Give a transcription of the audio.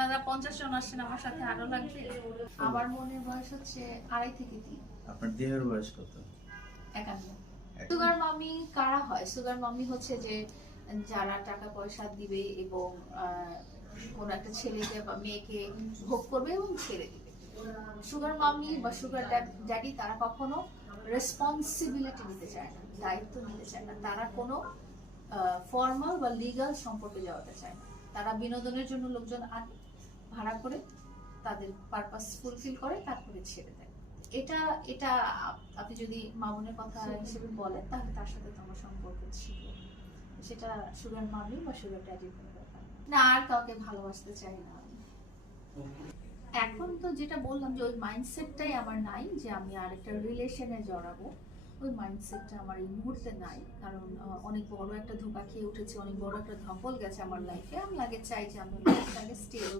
আপনারা 50 জন আসছেন, আমার সাথে আরো লাগবে। আমার মনের বয়স হচ্ছে 2.5 থেকে 3। আপনার দেহের বয়স কত? 51। সুগার মামি কারা হয়? সুগার মামি হচ্ছে যে যারা টাকা পয়সা দিবে এবং কোন একটা ছেলেকে বা মেয়েকে ভোগ করবে এবং ছেড়ে দিবে। সুগার মামি বা সুগার ড্যাডি তারা কখনো রেসপন্সিবিলিটি নিতে চায় না, দায়িত্ব নিতে চায় না। তারা কোনো ফর্মাল বা লিগাল সম্পর্কে যাওয়াতে চায় না। তারা বিনোদনের জন্য লোকজন আনে, ভাড়া করে তাদের পারপাস ফুলফিল করে, তারপরে ছেড়ে দেয়। এটা এটা আপনি যদি মামুনের কথা হিসেবে বলেন তাহলে তার সাথে তোমার সম্পর্ক ছিল, সেটা সুগার মামি বা সুগার ড্যাডির কোনো ব্যাপার না। আর কাউকে ভালোবাসতে চাই না আমি। এখন তো যেটা বললাম যে ওই মাইন্ডসেটটাই আমার নাই যে আমি আরেকটা রিলেশনে জড়াবো, ওই মাইন্ডসেটটা আমার এই মুহূর্তে নাই। কারণ অনেক বড় একটা ধোঁকা খেয়ে উঠেছে, অনেক বড় একটা ধকল গেছে আমার লাইফে। আমি আগে চাই যে আমি লাইফটাকে স্টেবল